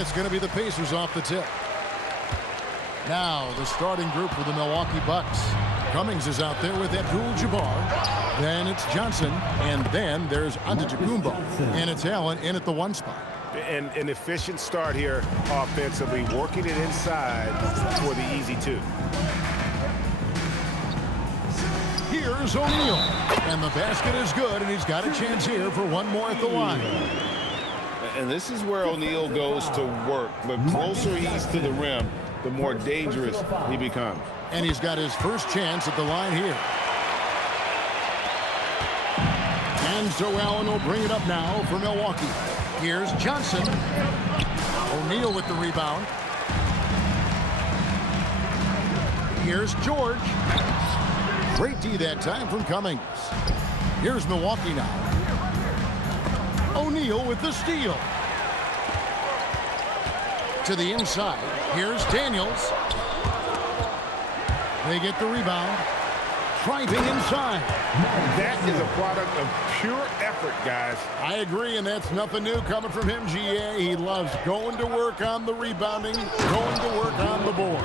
And it's going to be the Pacers off the tip. Now the starting group for the Milwaukee Bucks. Cummings is out there with Abdul Jabbar. Then it's Johnson. And then there's Antetokounmpo. And it's Allen in at the 1 spot. And an efficient start here offensively, working it inside for the easy 2. Here's O'Neal. And the basket is good, and he's got a chance here for one more at the line. And this is where O'Neal goes to work. The closer he's to the rim, the more dangerous he becomes. And he's got his first chance at the line here. And so Allen will bring it up now for Milwaukee. Here's Johnson. O'Neal with the rebound. Here's George. Great D that time from Cummings. Here's Milwaukee now. O'Neal with the steal. To the inside. Here's Daniels. They get the rebound. Driving inside. That is a product of pure effort, guys. I agree, and that's nothing new coming from him, GA. He loves going to work on the rebounding, going to work on the board.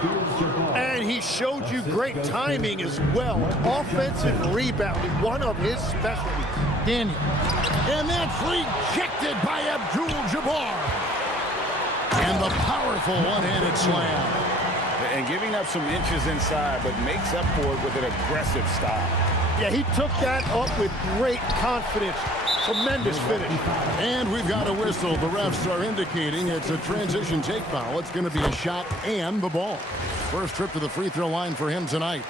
And he showed you great timing as well. Offensive rebounding, one of his specialties. Daniel. And that's rejected by Abdul Jabbar. And the powerful one-handed slam. And giving up some inches inside, but makes up for it with an aggressive style. Yeah, he took that up with great confidence. Tremendous finish. And we've got a whistle. The refs are indicating it's a transition take foul. It's going to be a shot and the ball. First trip to the free throw line for him tonight.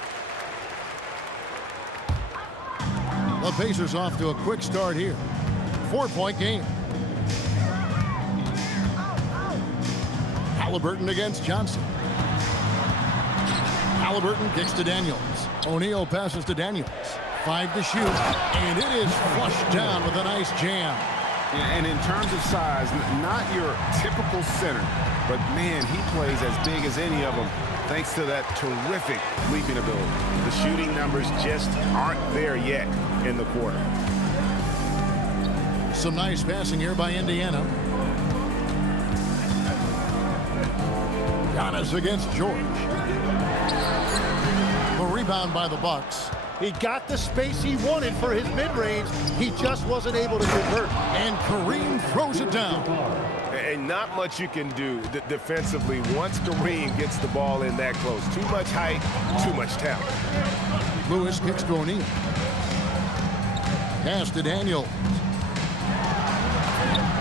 The Pacers off to a quick start here. 4-point game. Halibutton against Johnson. Halibutton kicks to Daniels. O'Neal passes to Daniels. 5 to shoot. And it is flushed down with a nice jam. Yeah, and in terms of size, not your typical center, but man, he plays as big as any of them thanks to that terrific leaping ability. The shooting numbers just aren't there yet in the quarter. Some nice passing here by Indiana. Giannis against George. The rebound by the Bucks. He got the space he wanted for his mid-range. He just wasn't able to convert. And Kareem throws it down. And not much you can do defensively once Kareem gets the ball in that close. Too much height, too much talent. Lewis kicks to O'Neal. Pass to Daniels.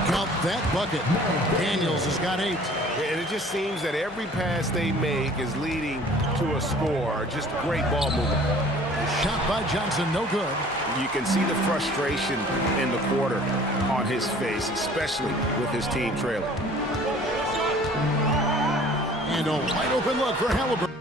Count that bucket. Daniels has got 8. And it just seems that every pass they make is leading to a score. Just great ball movement. Shot by Johnson, no good. You can see the frustration in the quarter on his face, especially with his team trailing. And a wide open look for Halibutton.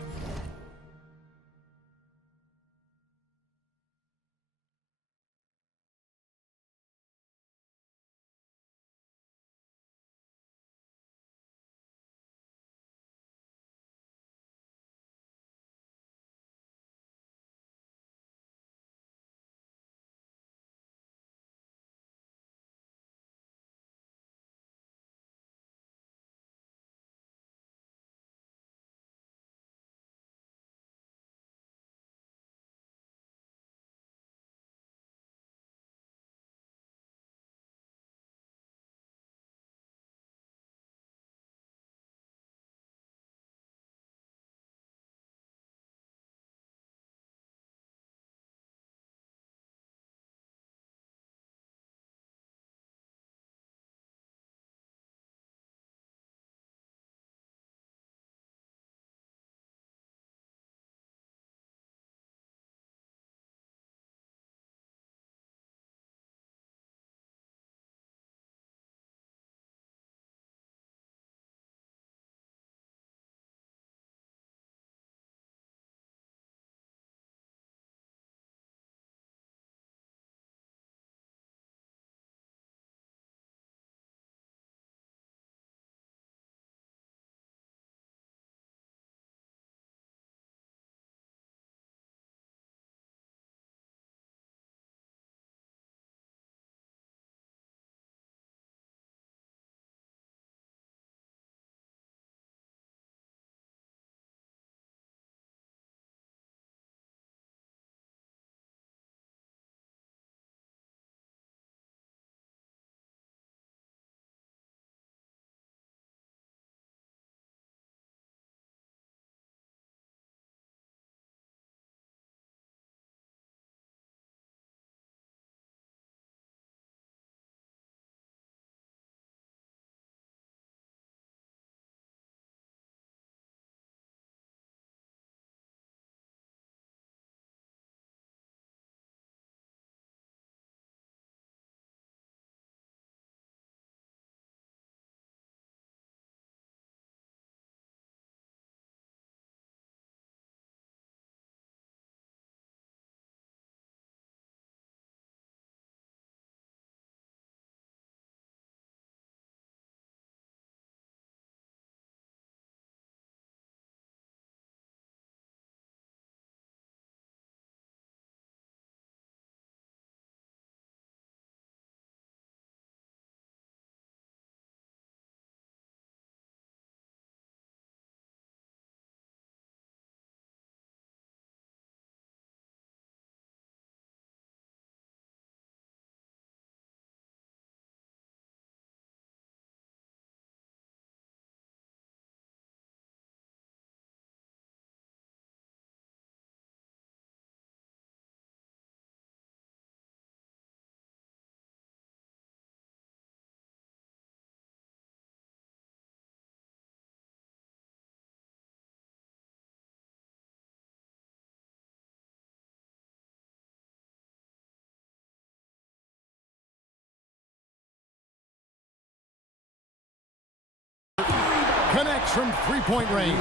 Connects from three-point range.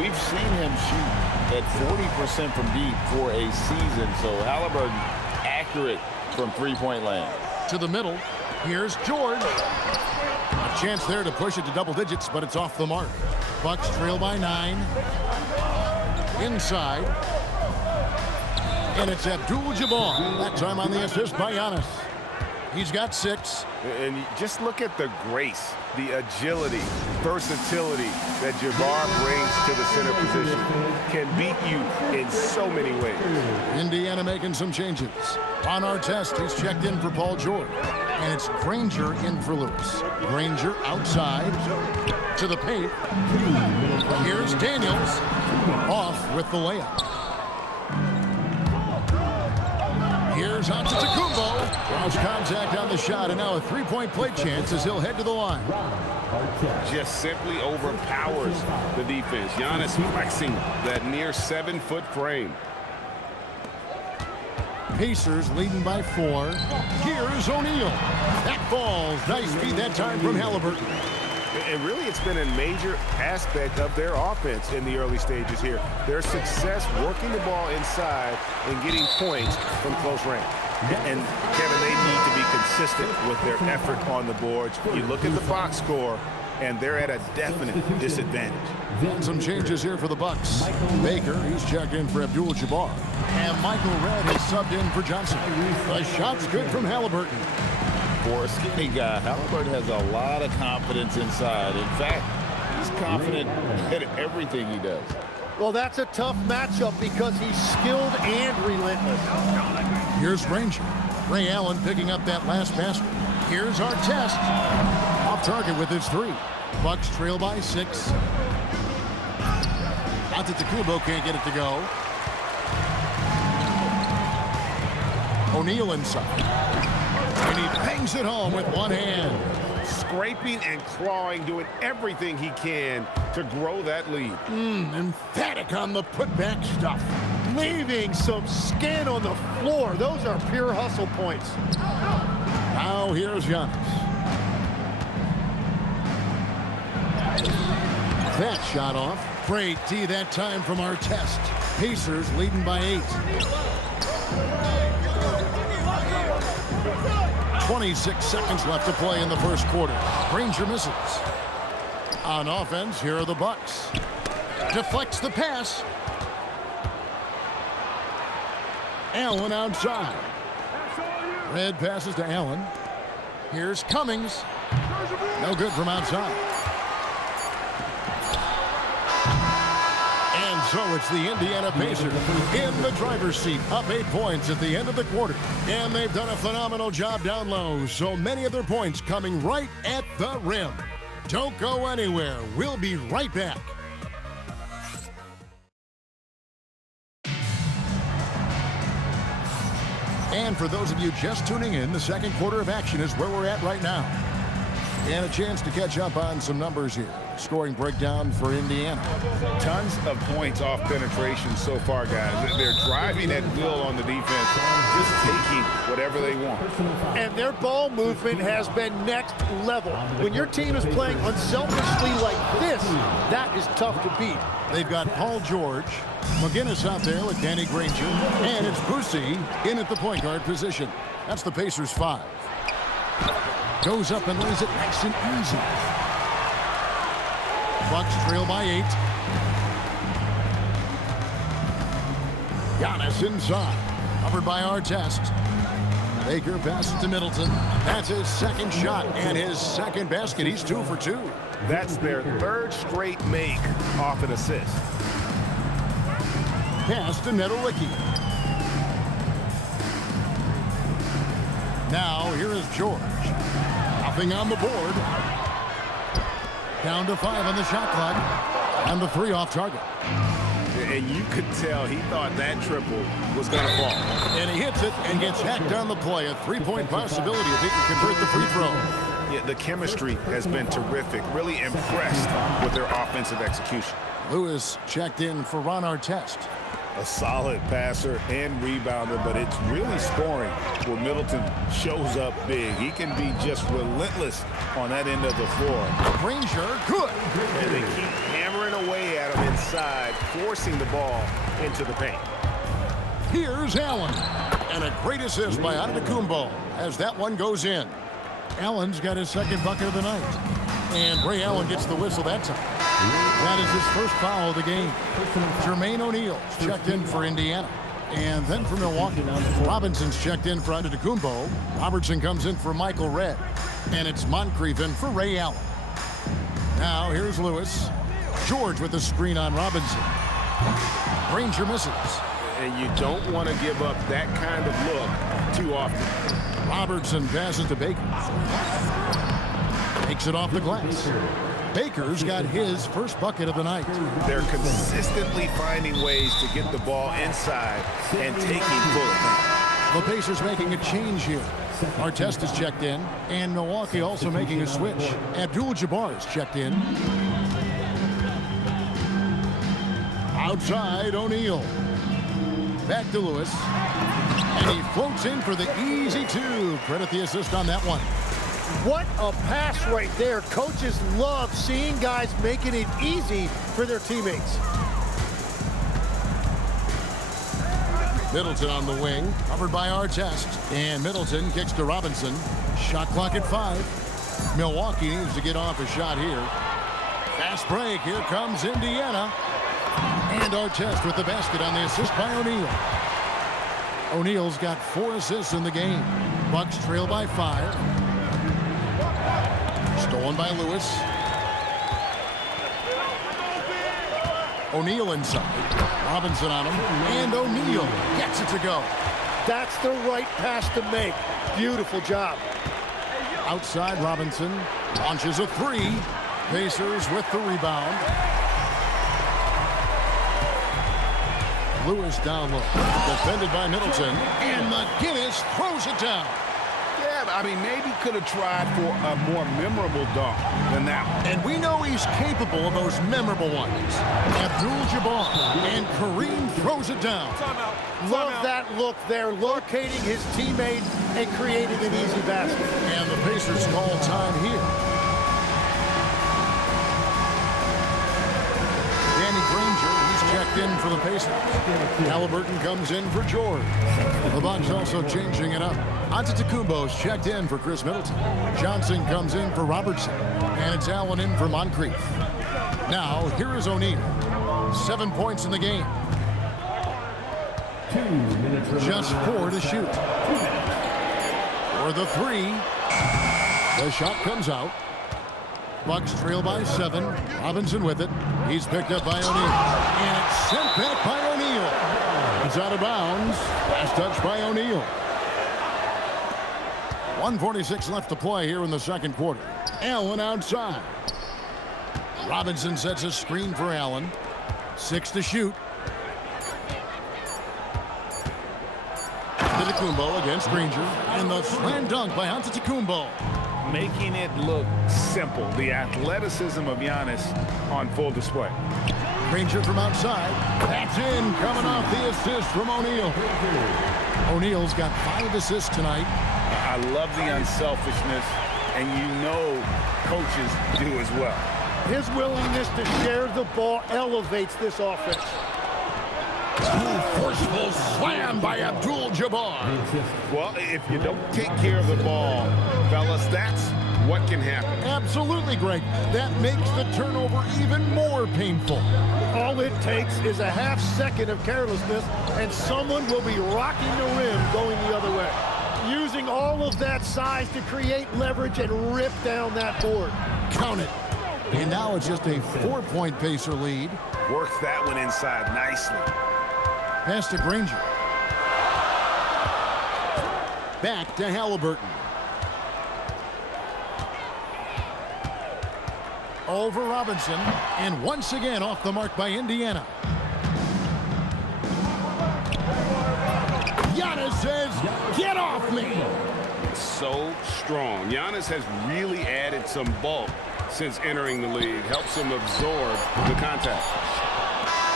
We've seen him shoot at 40% from deep for a season, so Halibutton accurate from three-point land. To the middle. Here's George. A chance there to push it to double digits, but it's off the mark. Bucks trail by 9. Inside. And it's Abdul Jabbar. That time on the assist by Giannis. He's got 6. And just look at the grace, the agility, versatility that Jabbar brings to the center position. Can beat you in so many ways. Indiana making some changes. On our test, he's checked in for Paul George. And it's Granger in for Lewis. Granger outside to the paint. Here's Daniels off with the layup. Here's Antetokounmpo. Cross contact on the shot, and now a three-point play chance as he'll head to the line. Just simply overpowers the defense. Giannis flexing that near 7-foot frame. Pacers leading by 4. Here's O'Neal. That falls. Nice feed that time from Halibutton. And really, it's been a major aspect of their offense in the early stages here. Their success working the ball inside and getting points from close range. And, Kevin, they need to be consistent with their effort on the boards. You look at the box score, and they're at a definite disadvantage. And some changes here for the Bucks. Baker, he's checked in for Abdul Jabbar. And Michael Redd has subbed in for Johnson. The shot's good from Halibutton. For a skinny guy, Halibutton has a lot of confidence inside. In fact, he's confident at everything he does. Well, that's a tough matchup because he's skilled and relentless. Here's Granger. Ray Allen picking up that last basket. Here's our test. Off target with his 3. Bucks trail by 6. Antetokounmpo can't get it to go. O'Neal inside. And he bangs it home with one hand. Scraping and clawing, doing everything he can to grow that lead. Emphatic on the putback stuff. Leaving some skin on the floor. Those are pure hustle points. Now here's Giannis. That shot off. Great D that time from our test. Pacers leading by 8. 26 seconds left to play in the first quarter. Granger misses. On offense, here are the Bucks. Deflects the pass. Allen outside. Red passes to Allen. Here's Cummings. No good from outside. And so it's the Indiana Pacers in the driver's seat, up 8 points at the end of the quarter. And they've done a phenomenal job down low. So many of their points coming right at the rim. Don't go anywhere. We'll be right back. And for those of you just tuning in, the second quarter of action is where we're at right now. And a chance to catch up on some numbers here. Scoring breakdown for Indiana. Tons of points off penetration so far, guys. They're driving at will on the defense, just taking whatever they want. And their ball movement has been next level. When your team is playing unselfishly like this, that is tough to beat. They've got Paul George, McGinnis out there with Danny Granger, and it's Bussy in at the point guard position. That's the Pacers 5. Goes up and lays it nice and easy. Bucks trail by 8. Giannis inside. Covered by our test. Baker passes to Middleton. That's his second shot and his second basket. He's 2 for 2. That's their third straight make off an assist. Pass to Nedolicki. Now here is George. Nothing on the board. Down to 5 on the shot clock. And the 3 off target. And you could tell he thought that triple was going to fall. And he hits it and gets hacked on the play. A 3-point possibility if he can convert the free throw. Yeah, the chemistry has been terrific. Really impressed with their offensive execution. Lewis checked in for Ron Artest. A solid passer and rebounder, but it's really scoring where Middleton shows up big. He can be just relentless on that end of the floor. Granger, good. And they keep hammering away at him inside, forcing the ball into the paint. Here's Allen. And a great assist by Antetokounmpo as that one goes in. Allen's got his second bucket of the night. And Ray Allen gets the whistle that time. That is his first foul of the game. Jermain O'Neal checked in for Indiana. And then for Milwaukee, Robinson's checked in for Antetokounmpo. Robertson comes in for Michael Redd. And it's Moncrief in for Ray Allen. Now here's Lewis. George with the screen on Robinson. Granger misses. And you don't want to give up that kind of look too often. Robertson passes to Baker. Takes it off the glass. Baker's got his first bucket of the night. They're consistently finding ways to get the ball inside and taking full advantage. The Pacers making a change here. Artest is checked in, and Milwaukee also making a switch. Abdul Jabbar is checked in. Outside, O'Neal. Back to Lewis. And he floats in for the easy two. Credit the assist on that one. What a pass right there. Coaches love seeing guys making it easy for their teammates. Middleton on the wing, covered by Artest. And Middleton kicks to Robinson. Shot clock at 5. Milwaukee needs to get off a shot here. Fast break. Here comes Indiana. And Artest with the basket on the assist by O'Neal. O'Neal's got 4 assists in the game. Bucks trail by 5. Stolen by Lewis. O'Neal inside. Robinson on him. And O'Neal gets it to go. That's the right pass to make. Beautiful job. Outside, Robinson launches a 3. Pacers with the rebound. Lewis down low. Defended by Middleton. And McGinnis throws it down. Yeah, I mean, maybe could have tried for a more memorable dunk than that one. And we know he's capable of those memorable ones. Abdul-Jabbar and Kareem throws it down. Love that look there, locating his teammate and creating an easy basket. And the Pacers call time here. Checked in for the Pacers. Halibutton comes in for George. The Bucks also changing it up. Antetokounmpo's checked in for Khris Middleton. Johnson comes in for Robertson. And it's Allen in for Moncrief. Now, here is O'Neal. 7 points in the game. Just 4 to shoot. For the 3. The shot comes out. Bucks trail by 7. Robinson with it. He's picked up by O'Neal. And it's sent back by O'Neal. It's out of bounds. Last touch by O'Neal. 1:46 left to play here in the second quarter. Allen outside. Robinson sets a screen for Allen. 6 to shoot. Antetokounmpo against Granger. And the slam dunk by Antetokounmpo. Making it look simple. The athleticism of Giannis on full display. Granger from outside. That's in. Coming off the assist from O'Neal. O'Neal's got 5 assists tonight. I love the unselfishness, and you know coaches do as well. His willingness to share the ball elevates this offense. Forceful slam by Abdul-Jabbar. Well, if you don't take care of the ball, fellas, that's what can happen. Absolutely, Greg. That makes the turnover even more painful. All it takes is a half second of carelessness, and someone will be rocking the rim going the other way. Using all of that size to create leverage and rip down that board. Count it. And now it's just a 4-point Pacer lead. Works that one inside nicely. Pass to Granger. Back to Halibutton. Over Robinson. And once again off the mark by Indiana. Giannis says, get off me. So strong. Giannis has really added some bulk since entering the league. Helps him absorb the contact.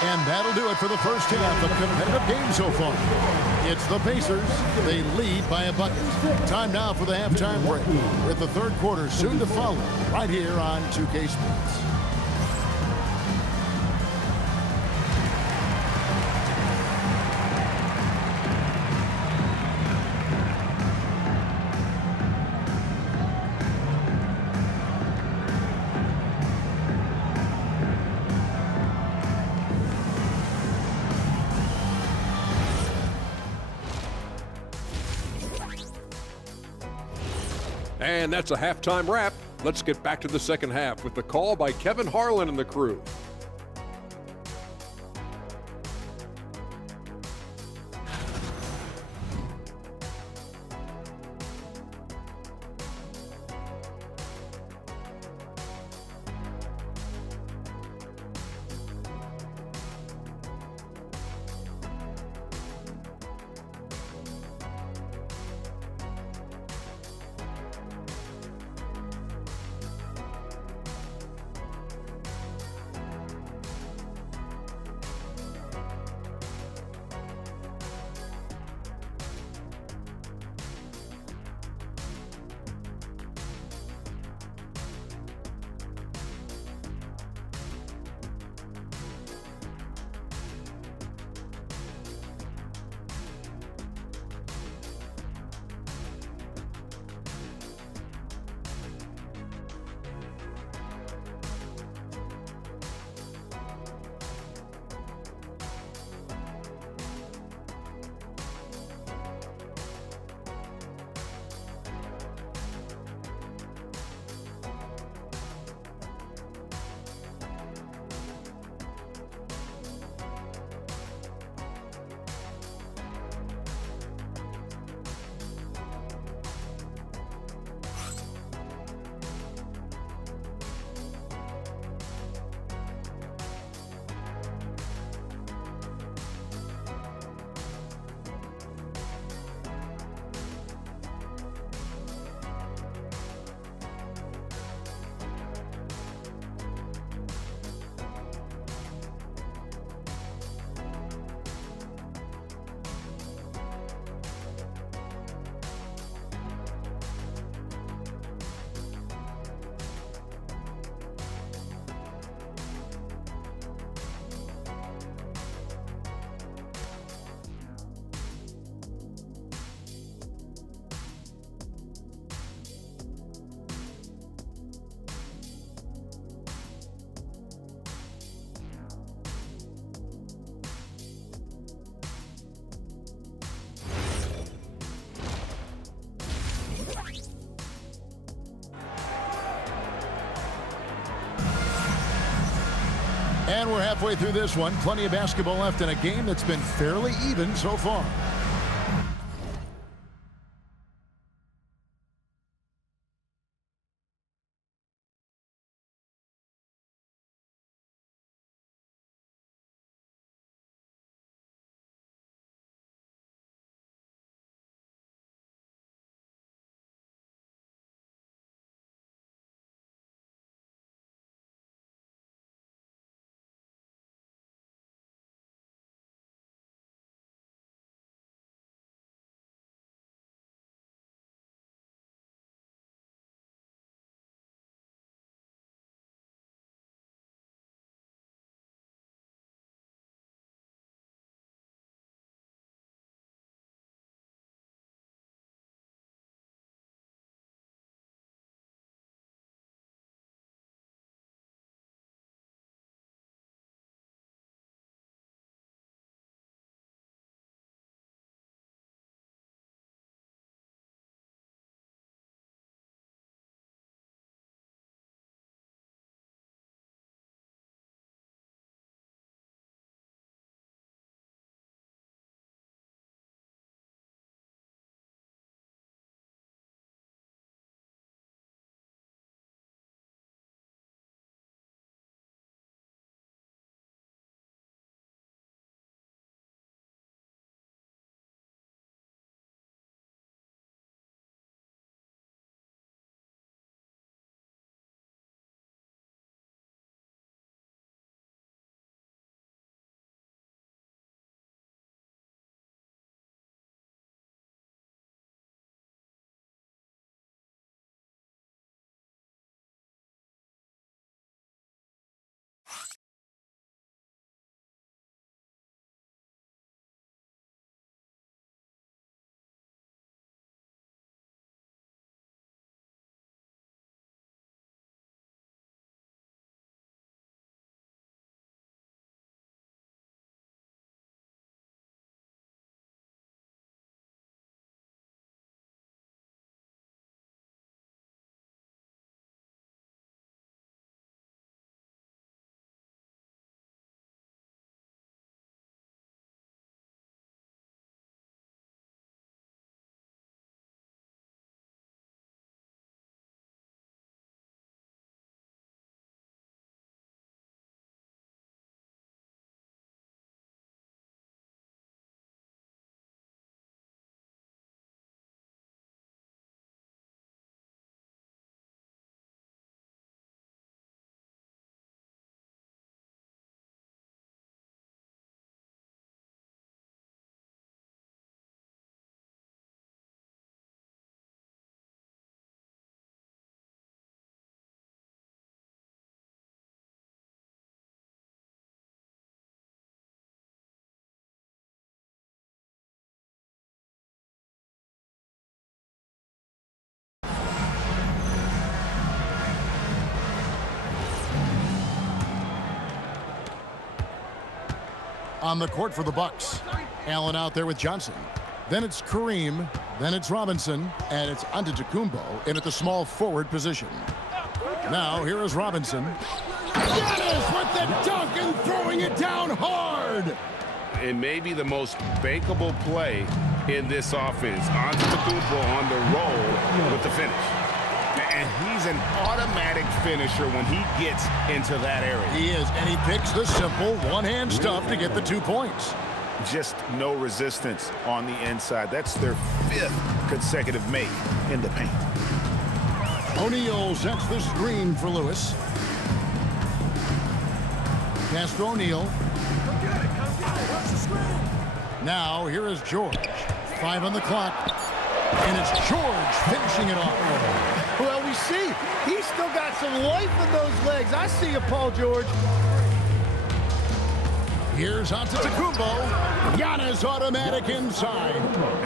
And that'll do it for the first half of competitive games so far. It's the Pacers. They lead by a bucket. Time now for the halftime break, with the third quarter soon to follow right here on 2K Sports. And that's a halftime wrap. Let's get back to the second half with the call by Kevin Harlan and the crew. And we're halfway through this one. Plenty of basketball left in a game that's been fairly even so far. on the court for the Bucks. Allen out there with Johnson. Then it's Kareem. Then it's Robinson. And it's Antetokounmpo in at the small forward position. Now here is Robinson. Giannis with the dunk and throwing it down hard. It may be the most bankable play in this offense. Antetokounmpo on the roll with the finish. And he's an automatic finisher when he gets into that area. He is, and he picks the simple one-hand stuff to get the 2 points. Just no resistance on the inside. That's their 5th consecutive make in the paint. O'Neal sets the screen for Lewis. Pass to O'Neal. Now here is George. 5 on the clock. And it's George finishing it off. Well, we see he's still got some life in those legs. I see you, Paul George. Here's Antetokounmpo. Giannis automatic inside.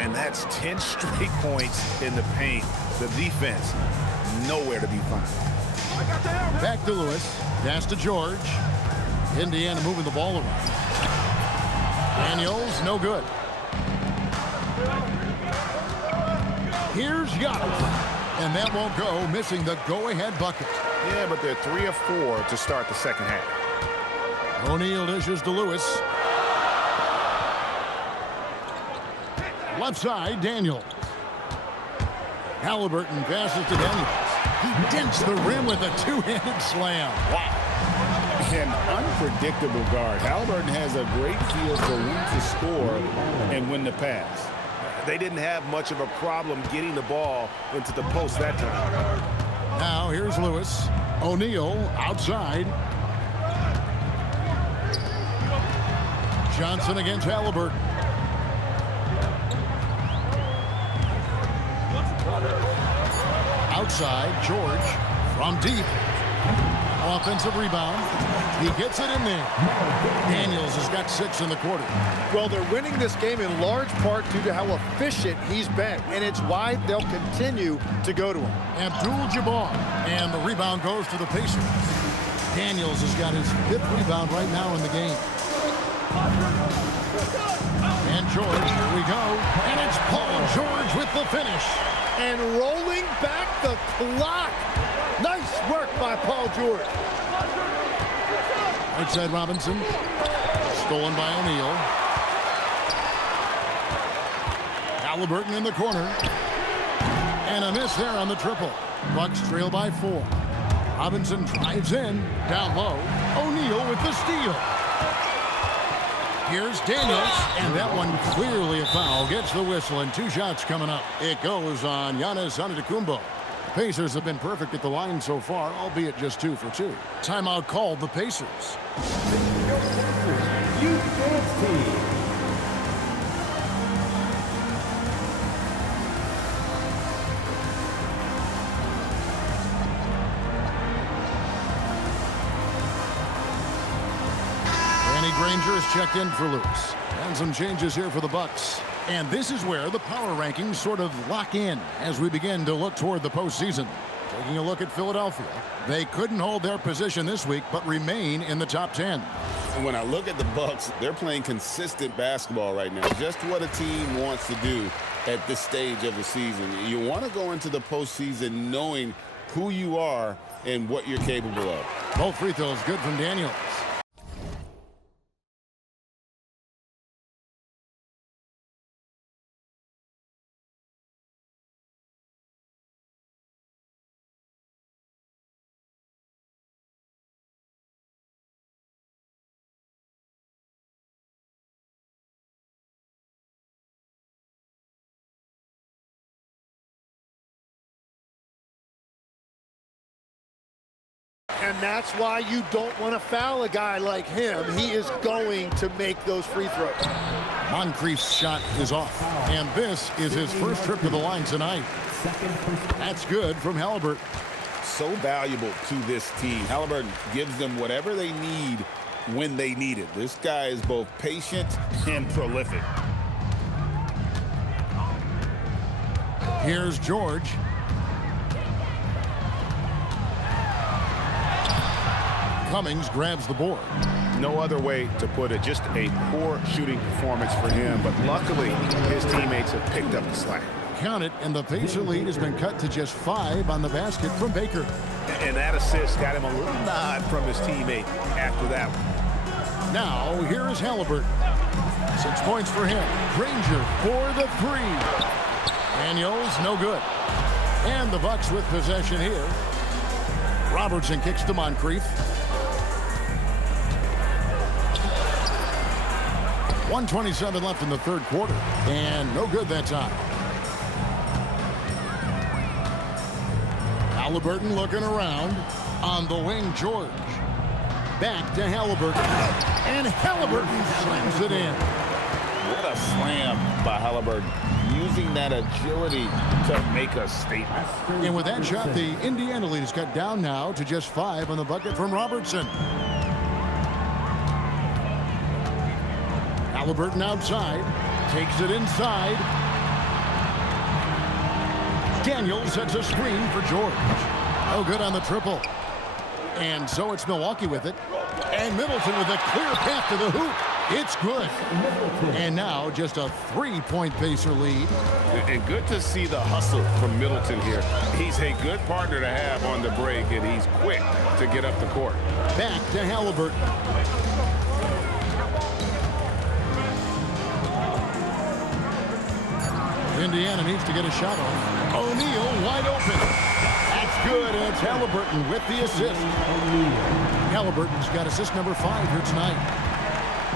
And that's 10 straight points in the paint. The defense, nowhere to be found. Back to Lewis. Pass to George. Indiana moving the ball around. Daniels, no good. Here's Giannis. And that won't go, missing the go-ahead bucket. Yeah, but they're 3 of 4 to start the second half. O'Neal dishes to Lewis. Left side, Daniels. Halibutton passes to Daniels. He dents the rim with a two-handed slam. Wow. An unpredictable guard. Halibutton has a great feel for when to score and when to pass. They didn't have much of a problem getting the ball into the post that time. Now here's Lewis. O'Neal outside. Johnson against Halibutton. Outside, George from deep. Offensive rebound. He gets it in there. Daniels has got 6 in the quarter. Well, they're winning this game in large part due to how efficient he's been, and it's why they'll continue to go to him. Abdul Jabbar, and the rebound goes to the Pacers. Daniels has got his 5th rebound right now in the game. And George, here we go. And it's Paul George with the finish. And rolling back the clock. Nice work by Paul George. Outside Robinson. Stolen by O'Neal. Halibutton in the corner. And a miss there on the triple. Bucks trail by 4. Robinson drives in. Down low. O'Neal with the steal. Here's Daniels, and that one clearly a foul. Gets the whistle, and 2 shots coming up. It goes on Giannis Antetokounmpo. The Pacers have been perfect at the line so far, albeit just 2 for 2. Timeout called the Pacers. Granger is checked in for Lewis. And some changes here for the Bucks. And this is where the power rankings sort of lock in as we begin to look toward the postseason. Taking a look at Philadelphia. They couldn't hold their position this week, but remain in the top 10. And when I look at the Bucks, they're playing consistent basketball right now. Just what a team wants to do at this stage of the season. You want to go into the postseason knowing who you are and what you're capable of. Both free throws good from Daniels. And that's why you don't want to foul a guy like him. He is going to make those free throws. Moncrief's shot is off. And this is his first trip to the line tonight. That's good from Halibutton. So valuable to this team. Halibutton gives them whatever they need when they need it. This guy is both patient and prolific. Here's George. Cummings grabs the board. No other way to put it. Just a poor shooting performance for him. But luckily, his teammates have picked up the slack. Count it, and the Pacer lead has been cut to just 5 on the basket from Baker. And that assist got him a little nod from his teammate after that one. Now, here is Halibutton. 6 points for him. Granger for the 3. Daniels, no good. And the Bucks with possession here. Robertson kicks to Moncrief. 1:27 left in the third quarter. And no good that time. Halibutton looking around. On the wing, George. Back to Halibutton. And Halibutton slams it in. What a slam by Halibutton. Using that agility to make a statement. And with that shot, the Indiana lead is cut down now to just 5 on the bucket from Robertson. Halibutton outside. Takes it inside. Daniels sets a screen for George. Oh, good on the triple. And so it's Milwaukee with it. And Middleton with a clear path to the hoop. It's good. And now just a 3-point Pacer lead. And good to see the hustle from Middleton here. He's a good partner to have on the break, and he's quick to get up the court. Back to Halibutton. Indiana needs to get a shot off. O'Neal wide open. That's good, and it's Halibutton with the assist. Halliburton's got assist number 5 here tonight.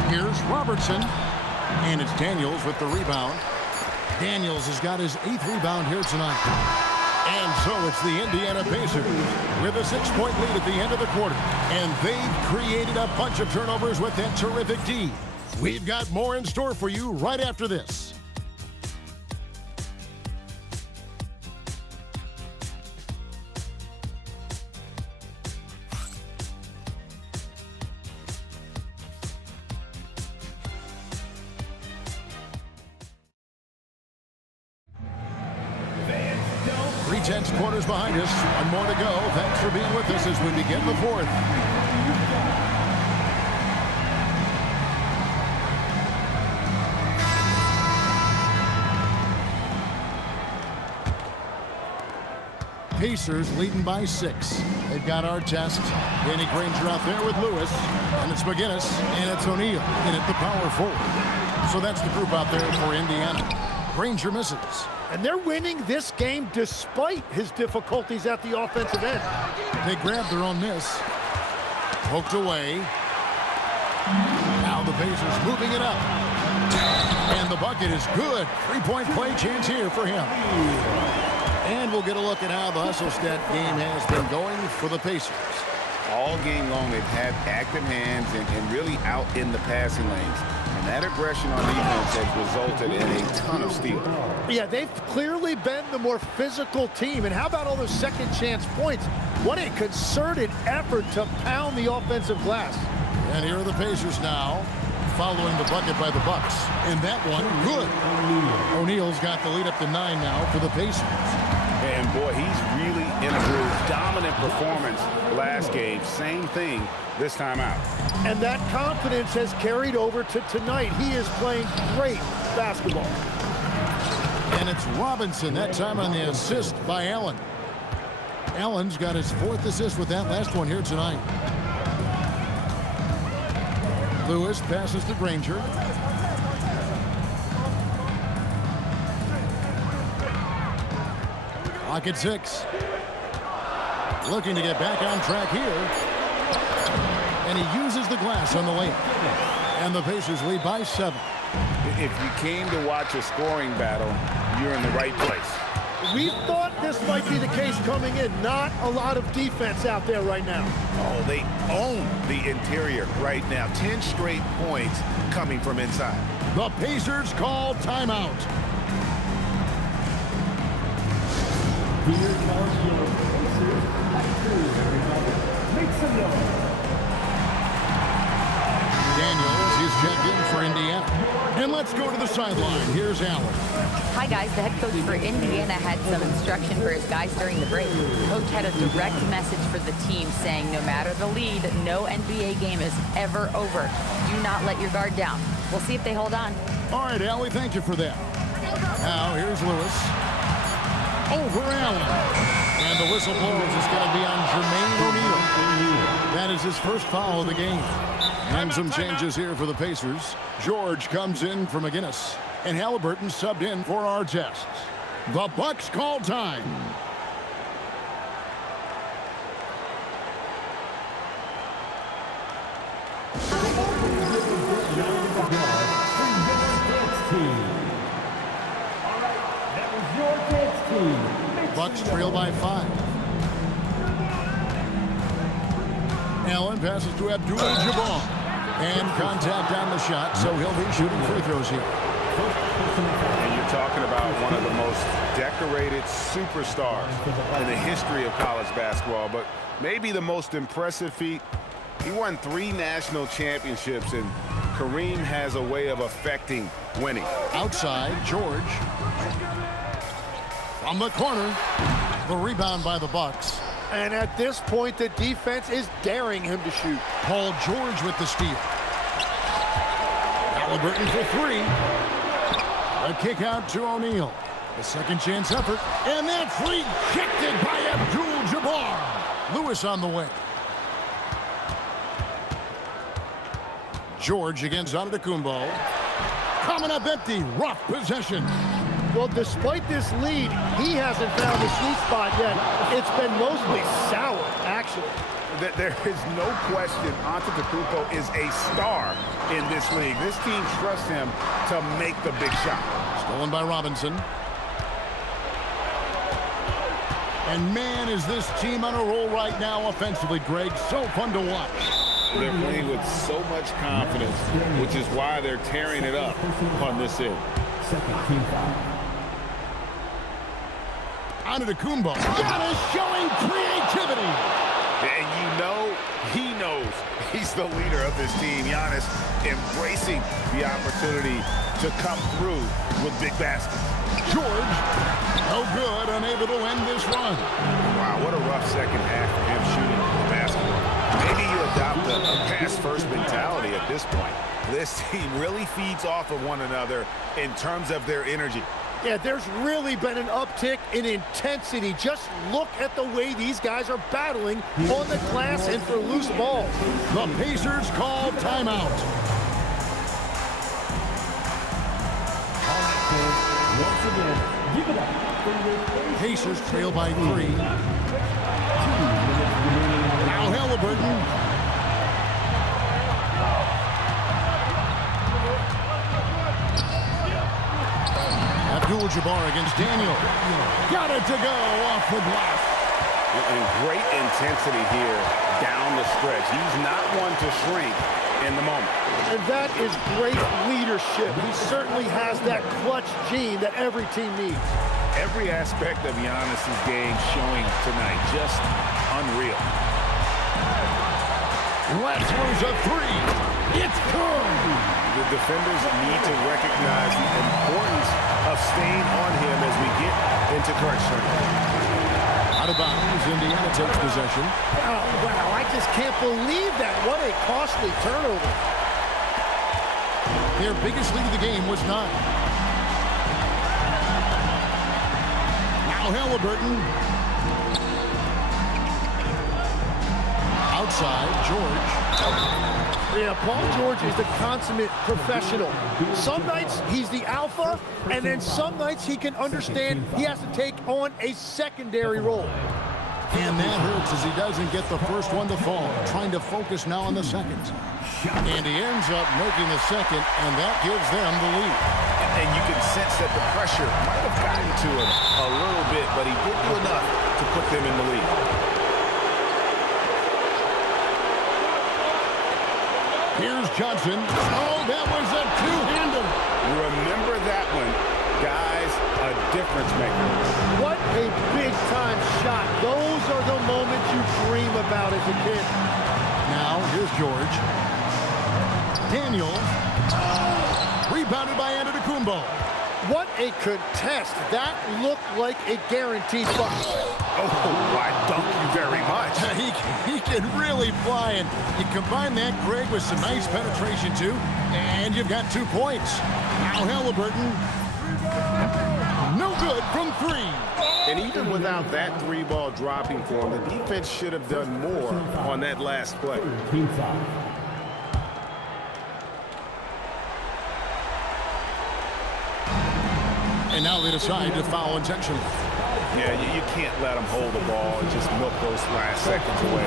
Here's Robertson, and it's Daniels with the rebound. Daniels has got his 8th rebound here tonight. And so it's the Indiana Pacers with a 6-point lead at the end of the quarter. And they've created a bunch of turnovers with that terrific D. We've got more in store for you right after this. Tense quarters behind us. One more to go. Thanks for being with us as we begin the fourth. Pacers leading by 6. They've got our test. Danny Granger out there with Lewis. And it's McGinnis. And it's O'Neal. And at the power forward. So that's the group out there for Indiana. Granger misses. And they're winning this game despite his difficulties at the offensive end. They grabbed their own miss. Poked away. Now the Pacers moving it up. And the bucket is good. 3-point play chance here for him. And we'll get a look at how the hustle stat game has been going for the Pacers. All game long, they've had active hands and really out in the passing lanes. And that aggression on defense has resulted in a ton of steals. Yeah, they've clearly been the more physical team. And how about all those second chance points? What a concerted effort to pound the offensive glass. And here are the Pacers now, following the bucket by the Bucks. And that one, good. O'Neal's got the lead up to 9 now for the Pacers. And boy, he's really in a groove. Dominant performance last game. Same thing this time out. And that confidence has carried over to tonight. He is playing great basketball. And it's Robinson, that time on the assist by Allen. Allen's got his 4th assist with that last one here tonight. Lewis passes to Granger. Clock at 6. Looking to get back on track here. And he uses the glass on the layup. And the Pacers lead by 7. If you came to watch a scoring battle, you're in the right place. We thought this might be the case coming in. Not a lot of defense out there right now. Oh, they own the interior right now. 10 straight points coming from inside. The Pacers call timeout. Daniels is checked in for Indiana. And let's go to the sideline. Here's Allen. Hi, guys. The head coach for Indiana had some instruction for his guys during the break. The coach had a direct message for the team saying no matter the lead, no NBA game is ever over. Do not let your guard down. We'll see if they hold on. All right, Allie, thank you for that. Now, here's Lewis. Over Allen. And the whistle blows. It's going to be on Jermain O'Neal. That is his first foul of the game. And some changes here for the Pacers. George comes in for McGinnis. And Halibutton subbed in for Artest. The Bucks call time. Bucks trail by 5. Allen passes to Abdul Jabbar. And contact on the shot, so he'll be shooting free throws here. And you're talking about one of the most decorated superstars in the history of college basketball, but maybe the most impressive feat. He won 3 national championships, and Kareem has a way of affecting winning. Outside, George. From the corner, the rebound by the Bucks. And at this point, the defense is daring him to shoot. Paul George with the steal. Halibutton for 3. A kick out to O'Neal. The second chance effort. And that's rejected by Abdul Jabbar. Lewis on the way. George against Antetokounmpo. Coming up empty. Rough possession. Well, despite this lead, he hasn't found the sweet spot yet. It's been mostly sour, actually. There is no question Antetokounmpo is a star in this league. This team trusts him to make the big shot. Stolen by Robertson. And man, is this team on a roll right now offensively, Greg. So fun to watch. They're playing with so much confidence, which is why they're tearing it up on this end. Second team foul. Antetokounmpo. Giannis showing creativity. And you know he knows he's the leader of this team. Giannis embracing the opportunity to come through with big baskets. George, no good, unable to end this run. Wow, what a rough second half for him shooting the basketball. Maybe you adopt a pass-first mentality at this point. This team really feeds off of one another in terms of their energy. Yeah, there's really been an uptick in intensity. Just look at the way these guys are battling on the glass and for loose balls. The Pacers call timeout. Once again, give it up. Pacers trail by 3. Now Halibutton. Abdul Jabbar against Daniel. Got it to go off the glass. And great intensity here down the stretch. He's not one to shrink in the moment. And that is great leadership. He certainly has that clutch gene that every team needs. Every aspect of Giannis' game showing tonight. Just unreal. Latzler's a 3. It's good. The defenders need to recognize the importance of staying on him as we get into crunch time. Out of bounds, Indiana takes possession. Oh, wow, I just can't believe that. What a costly turnover. Their biggest lead of the game was 9. Now Halibutton. Outside, George. Yeah, Paul George is the consummate professional. Some nights he's the alpha, and then some nights he can understand he has to take on a secondary role. And that hurts as he doesn't get the first one to fall. Trying to focus now on the second. And he ends up making the second, and that gives them the lead. And you can sense that the pressure might have gotten to him a little bit, but he did do enough to put them in the lead. Here's Johnson. Oh, that was a two-hander. Remember that one. Guys, a difference maker. What a big-time shot. Those are the moments you dream about as a kid. Now, here's George. Daniel. Rebounded by Antetokounmpo. What a contest. That looked like a guaranteed bucket. Oh, I dunk you very much. He can really fly, and you combine that, Greg, with some nice penetration, too, and you've got 2 points. Now Halibutton, no good from 3. And even without that 3-ball dropping for him, the defense should have done more on that last play. Team foul. And now they decide to foul intentionally. Yeah, you can't let them hold the ball and just milk those last seconds away.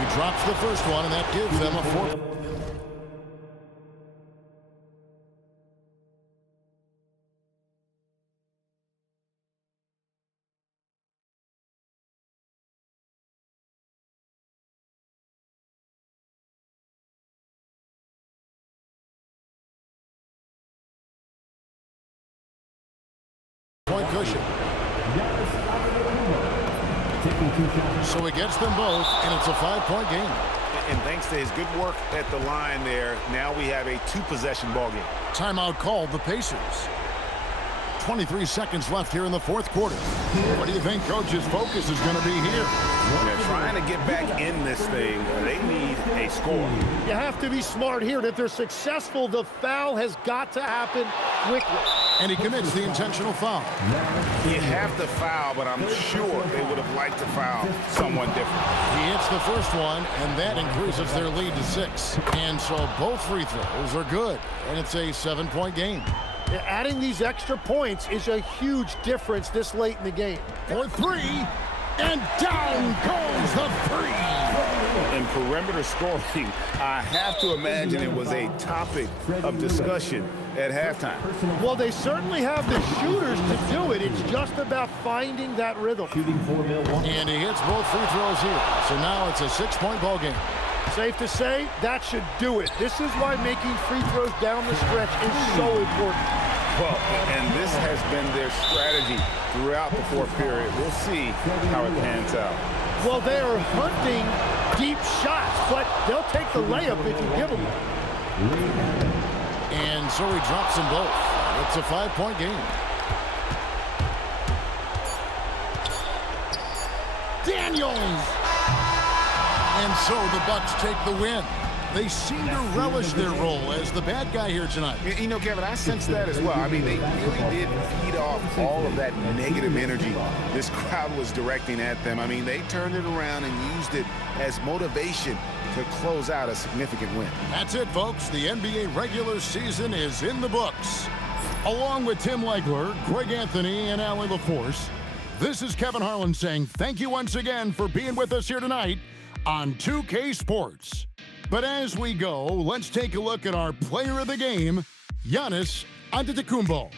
He drops the first one, and that gives them a 4. Point cushion. So he gets them both, and it's a 5-point game. And thanks to his good work at the line there, now we have a 2-possession ball game. Timeout called the Pacers. 23 seconds left here in the 4th quarter. What do you think Coach's focus is going to be here? They're trying to get back in this thing. They need a score. You have to be smart here. And if they're successful, the foul has got to happen quickly. And he commits the intentional foul. You have to foul, but I'm sure they would have liked to foul someone different. He hits the first one, and that increases their lead to 6. And so both free throws are good, and it's a 7-point game. Adding these extra points is a huge difference this late in the game. For 3, and down goes the 3. In perimeter scoring, I have to imagine it was a topic of discussion at halftime. Well, they certainly have the shooters to do it. It's just about finding that rhythm. Shooting for Milwaukee. And he hits both free throws here. So now it's a 6-point ball game. Safe to say, that should do it. This is why making free throws down the stretch is so important. Well, and this has been their strategy throughout the 4th period. We'll see how it pans out. Well, they are hunting deep shots, but they'll take the layup if you give them. And so he drops them both. It's a 5-point game. Daniels! And so the Bucks take the win. They seem to relish their role as the bad guy here tonight. You know, Kevin, I sense that as well. I mean, they really did feed off all of that negative energy this crowd was directing at them. I mean, they turned it around and used it as motivation to close out a significant win. That's it, folks. The NBA regular season is in the books. Along with Tim Legler, Greg Anthony, and Allie LaForce, this is Kevin Harlan saying thank you once again for being with us here tonight on 2K Sports. But as we go, let's take a look at our player of the game, Giannis Antetokounmpo.